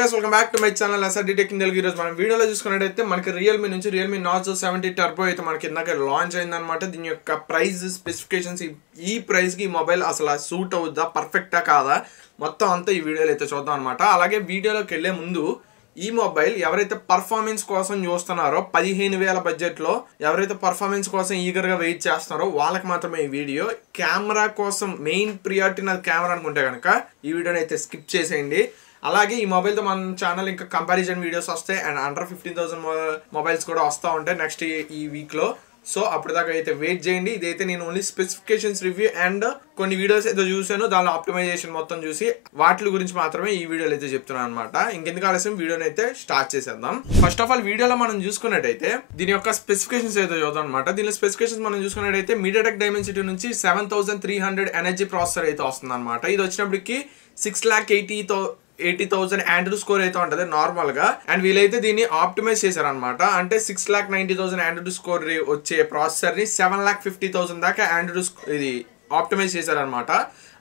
guys, welcome back to my channel SRD Tech in Telugu. Heroes మనం వీడియోలో చూసుకున్నట్లయితే మనకి Realme నుంచి Realme Narzo 70 Turbo అయితే మనకి ఇందాక లాంచ్ అయిందన్నమాట. దీని యొక్క ప్రైస్ స్పెసిఫికేషన్స్ ఈ ప్రైస్ కి ఈ మొబైల్ అసలు సూట్ అవుద్దా, పర్ఫెక్టా కాదా మొత్తం అంతా ఈ వీడియోలో అయితే చూద్దాం అన్నమాట. అలాగే వీడియోలోకి వెళ్ళే ముందు ఈ మొబైల్ ఎవరైతే పర్ఫార్మెన్స్ కోసం చూస్తున్నారో 15000 బడ్జెట్ లో ఎవరైతే పర్ఫార్మెన్స్ కోసం ఈగర్ గా వెయిట్ చేస్తున్నారో వాళ్ళకి మాత్రమే ఈ వీడియో. కెమెరా కోసం మెయిన్ ప్రియారిటీ నాది కెమెరా అనుకుంటే కనుక ఈ వీడియోని అయితే స్కిప్ చేసేయండి. అలాగే ఈ మొబైల్ తో మన ఛానల్ ఇంకా కంపారిజన్ వీడియోస్ వస్తాయి అండ్ అండర్ 15,000 మొబైల్స్ కూడా వస్తూ ఉంటాయి నెక్స్ట్ ఈ వీక్ లో. సో అప్పటిదాకా అయితే వెయిట్ చేయండి. ఇదైతే నేను ఓన్లీ స్పెసిఫికేషన్స్ రివ్యూ అండ్ కొన్ని వీడియోస్ అయితే చూసాను, దానిలో ఆప్టిమైజేషన్ మొత్తం చూసి వాటి గురించి మాత్రమే ఈ వీడియోలో అయితే చెప్తున్నాను అనమాట. ఇంకెందుకు ఆలస్యం వీడియోని అయితే స్టార్ట్ చేసేద్దాం. ఫస్ట్ ఆఫ్ ఆల్ వీడియోలో మనం చూసుకున్నట్టయితే దీని యొక్క స్పెసిఫికేషన్స్ అయితే చూద్దాం అనమాట. దీని స్పెసిఫికేషన్స్ మనం చూసుకున్నట్టయితే MediaTek Dimensity నుంచి 7300 ఎనర్జీ ప్రాసెసర్ అయితే వస్తుంది అనమాట. ఇది వచ్చినప్పటికి 6,80,000 ఆండ్రాయిడ్ స్కోర్ అయితే ఉంటుంది నార్మల్ గా. అండ్ వీళ్ళైతే దీన్ని ఆప్టిమైజ్ చేశారనమాట. అంటే 6,90,000 ఆండ్రాయిడ్ స్కోర్ వచ్చే ప్రాసెసర్ ని 7,50,000 దాకా ఆండ్రాయిడ్ ఇది ఆప్టిమైజ్ చేశారనమాట.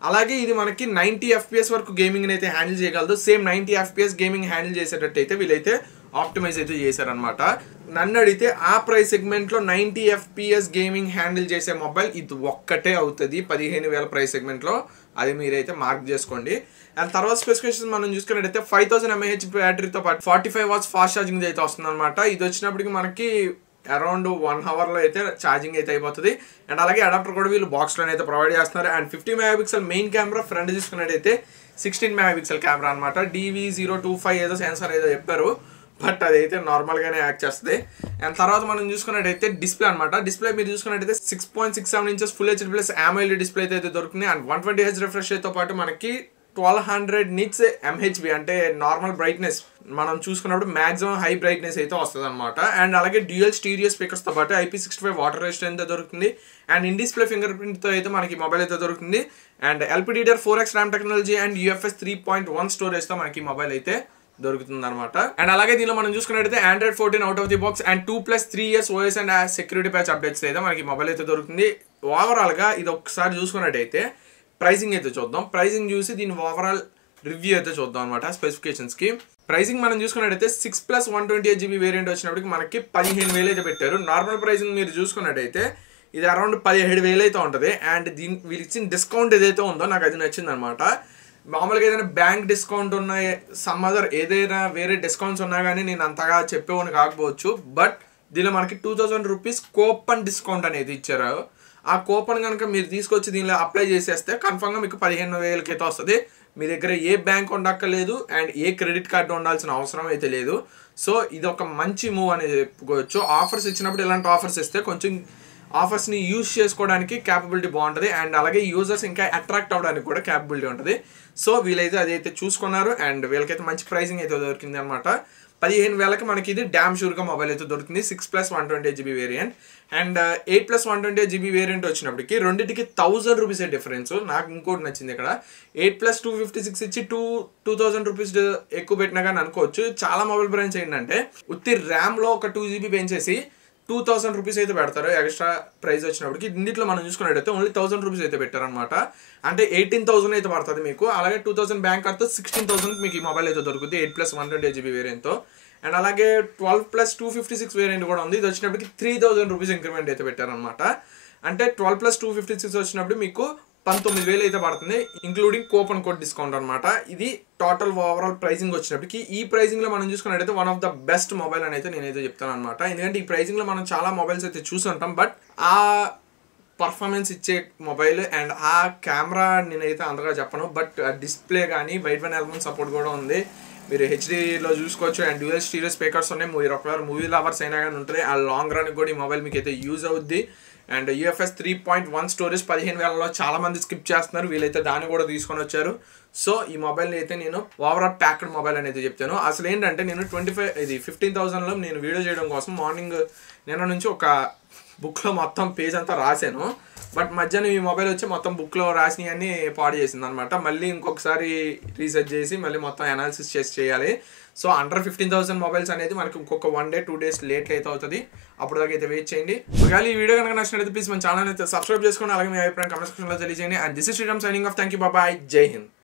అలాగే ఇది మనకి 90 FPS వరకు గేమింగ్ అయితే హ్యాండిల్ చేయగలదు. సేమ్ 90 FPS గేమింగ్ హ్యాండిల్ చేసేటట్టు అయితే వీళ్ళైతే ఆప్టిమైజ్ అయితే చేశారనమాట. నన్ను అడిగితే ఆ ప్రైస్ సెగ్మెంట్ లో 90 FPS గేమింగ్ హ్యాండిల్ చేసే మొబైల్ ఇది ఒక్కటే అవుతుంది 15,000 ప్రైస్ సెగ్మెంట్ లో. అది మీరైతే మార్క్ చేసుకోండి. అండ్ తర్వాత స్పెసిఫికేషన్ మనం చూసుకున్నట్టయితే 5000 mAh బ్యాటరీతో పాటు 45 watts ఫాస్ట్ ఛార్జింగ్ అయితే వస్తుంది అనమాట. ఇది వచ్చినప్పటికి మనకి అరౌండ్ 1 hour లో అయితే ఛార్జింగ్ అయితే అయిపోతుంది. అండ్ అలాగే అడాప్టర్ కూడా వీళ్ళు బాక్స్ లో అయితే ప్రొవైడ్ చేస్తున్నారు. And 50 MP main camera, front చూసుకున్నట్టయితే 16 MP కెమెరా అనమాట. DV025 ఏదో సెన్సార్ ఏదో చెప్పారు, బట్ అదైతే నార్మల్ గానే యాక్ట్ చేస్తుంది. అండ్ తర్వాత మనం చూసుకున్నట్టయితే డిస్ప్లే అనమాట. డిస్ప్లే మీరు చూసుకున్నట్టయితే 6.67 inches full HD plus AMOLED display అయితే దొరుకుతుంది. అండ్ 120Hz రిఫ్రెష్ తో పాటు మనకి 1200 nits MHB అంటే నార్మల్ బ్రైట్నెస్ మనం చూసుకున్నప్పుడు మాక్సిమం హై బ్రైట్నెస్ అయితే వస్తుంది అనమాట. అండ్ అలాగే డ్యూయల్ స్టీరియో స్పీకర్స్ తో పాటు IP65 వాటర్ రెసిస్టెంట్ దొరుకుతుంది. And in display finger print తో అయితే మనకి మొబైల్ అయితే దొరుకుతుంది. And LPDDR4X RAM technology and UFS 3.1 storage తో మనకి మొబైల్ అయితే దొరుకుతుంది అనమాట. అండ్ అలాగే దీనిలో మనం చూసుకున్నట్టయితే Android 14 out of the box and 2+3 years OS and security patch updates అయితే మనకి మొబైల్ అయితే దొరుకుతుంది. ఓవరాల్ గా ఇది ఒకసారి చూసుకున్నట్టయితే ప్రైసింగ్ అయితే చూద్దాం. ప్రైసింగ్ చూసి దీని ఓవరాల్ రివ్యూ అయితే చూద్దాం అనమాట. స్పెసిఫికేషన్స్ కి ప్రైసింగ్ మనం చూసుకున్నట్టయితే 6+128GB వేరియంట్ వచ్చినప్పటికి మనకి 15,000 అయితే పెట్టారు. నార్మల్ ప్రైసింగ్ మీరు చూసుకున్నట్టయితే ఇది అరౌండ్ 17,000 అయితే ఉంటుంది. అండ్ దీని వీళ్ళు ఇచ్చిన డిస్కౌంట్ ఏదైతే ఉందో నాకు అది నచ్చింది అనమాట. మామూలుగా ఏదైనా బ్యాంక్ డిస్కౌంట్ ఉన్న సమ్ అదర్ ఏదైనా వేరే డిస్కౌంట్స్ ఉన్నా కానీ నేను అంతగా చెప్పేవాడిని కాకపోవచ్చు. బట్ దీనిలో మనకి 2000 రూపీస్ కూపన్ డిస్కౌంట్ అనేది ఇచ్చారు. ఆ కూపన్ కనుక మీరు తీసుకొచ్చి దీనిలో అప్లై చేసేస్తే కన్ఫర్మ్గా మీకు 15,000 అయితే వస్తుంది. మీ దగ్గర ఏ బ్యాంక్ ఉండక్కర్లేదు అండ్ ఏ క్రెడిట్ కార్డు ఉండాల్సిన అవసరం అయితే లేదు. సో ఇది ఒక మంచి మూవ్ అనేది చెప్పుకోవచ్చు. ఆఫర్స్ ఇచ్చినప్పుడు ఇలాంటి ఆఫర్స్ ఇస్తే కొంచెం ఆఫర్స్ని యూజ్ చేసుకోవడానికి క్యాపబిలిటీ బాగుంటుంది. అండ్ అలాగే యూజర్స్ ఇంకా అట్రాక్ట్ అవ్వడానికి కూడా క్యాపబిలిటీ ఉంటుంది. సో వీళ్ళైతే అదైతే చూసుకున్నారు అండ్ వీళ్ళకైతే మంచి ప్రైసింగ్ అయితే దొరికింది అనమాట. 15,000కి మనకి ఇది డ్యామ్ షూర్గా మొబైల్ అయితే దొరుకుతుంది. 6+128GB variant and 8+128GB variant వచ్చినప్పటికి రెండింటికి 1000 రూపీస్ డిఫరెన్స్. నాకు ఇంకోటి నచ్చింది ఇక్కడ 8+256 ఇచ్చి 2,000 రూపీస్ ఎక్కువ పెట్టినా కానీ అనుకోవచ్చు. చాలా మొబైల్ బ్రాండ్స్ ఏంటంటే ఉత్తి ర్యామ్లో ఒక 2GB పెంచేసి 2,000 రూపీస్ అయితే పెడతారు ఎక్స్ట్రా ప్రైస్ వచ్చినప్పటికి. ఇందులో మనం చూసుకున్నట్టయితే ఓన్లీ 1000 రూపీస్ అయితే పెట్టారనమాట. అంటే 18,000 అయితే పడుతుంది మీకు. అలాగే 2,000 బ్యాంక్ కార్డ్తో 16,000 మీకు ఈ మొబైల్ అయితే దొరుకుతుంది 8+128GB వేరియంట్తో. అండ్ అలాగే 12+256 వేరియంట్ కూడా ఉంది. ఇది వచ్చినప్పటికి 3,000 రూపీస్ ఇంక్రిమెంట్ అయితే పెట్టారనమాట. అంటే 12+256 వచ్చినప్పుడు మీకు 19,000 అయితే పడుతుంది ఇంక్లూడింగ్ కూపన్ కోడ్ డిస్కౌంట్ అనమాట. ఇది టోటల్ ఓవరాల్ ప్రైసింగ్ వచ్చినప్పటికి ఈ ప్రైసింగ్ లో మనం చూసుకున్నట్టయితే one of the best mobile అని అయితే నేనైతే చెప్తాను అనమాట. ఎందుకంటే ఈ ప్రైసింగ్ లో మనం చాలా మొబైల్స్ అయితే చూసి ఉంటాం, బట్ ఆ పర్ఫార్మెన్స్ ఇచ్చే మొబైల్ అండ్ ఆ కెమెరా నేనైతే అంతగా చెప్పను. బట్ డిస్ప్లే కానీ బయట ఎలిమెంట్ సపోర్ట్ కూడా ఉంది. మీరు హెచ్డీలో చూసుకోవచ్చు. అండ్ డ్యూయల్ స్టీరియో స్పీకర్స్ ఉన్నాయి. మీరు ఒకవేళ మూవీ లవర్స్ అయినా కానీ ఉంటుంది. ఆ లాంగ్ రన్ కూడా ఈ మొబైల్ మీకు అయితే యూజ్ అవుద్ది. అండ్ UFS 3.1 స్టోరేజ్ 15,000లో చాలా మంది స్కిప్ చేస్తున్నారు. వీళ్ళైతే దాన్ని కూడా తీసుకొని వచ్చారు. సో ఈ మొబైల్ అయితే నేను ఓవరాల్ ప్యాక్డ్ మొబైల్ అనేది చెప్తాను. అసలు ఏంటంటే నేను 15,000లో నేను వీడియో చేయడం కోసం మార్నింగ్ నిన్న నుంచి ఒక బుక్లో మొత్తం పేజ్ అంతా రాశాను. బట్ మధ్యాహ్నం ఈ మొబైల్ వచ్చి మొత్తం బుక్లో రాసినవన్నీ పాడు చేసింది అనమాట. మళ్ళీ ఇంకొకసారి రీసెర్చ్ చేసి మళ్ళీ మొత్తం అనాలిసిస్ చేసి చేయాలి. సో అండర్ 15,000 మొబైల్స్ అనేది మనకి ఇంకొక 1 day 2 days లేట్ అయితే అవుతుంది. అప్పుడు దాకా అయితే వెయిట్ చేయండి. ఒకవేళ ఈ వీడియో కనుక నచ్చినట్లయితే ప్లీజ్ మన ఛానల్ అయితే సబ్స్క్రైబ్ చేసుకోండి. అలాగే మీ అభిప్రాయం కామెంట్ సెక్షన్లో తెలియజేయండి. And this is Sriram signing off. Thank you, bye, జై హింద్.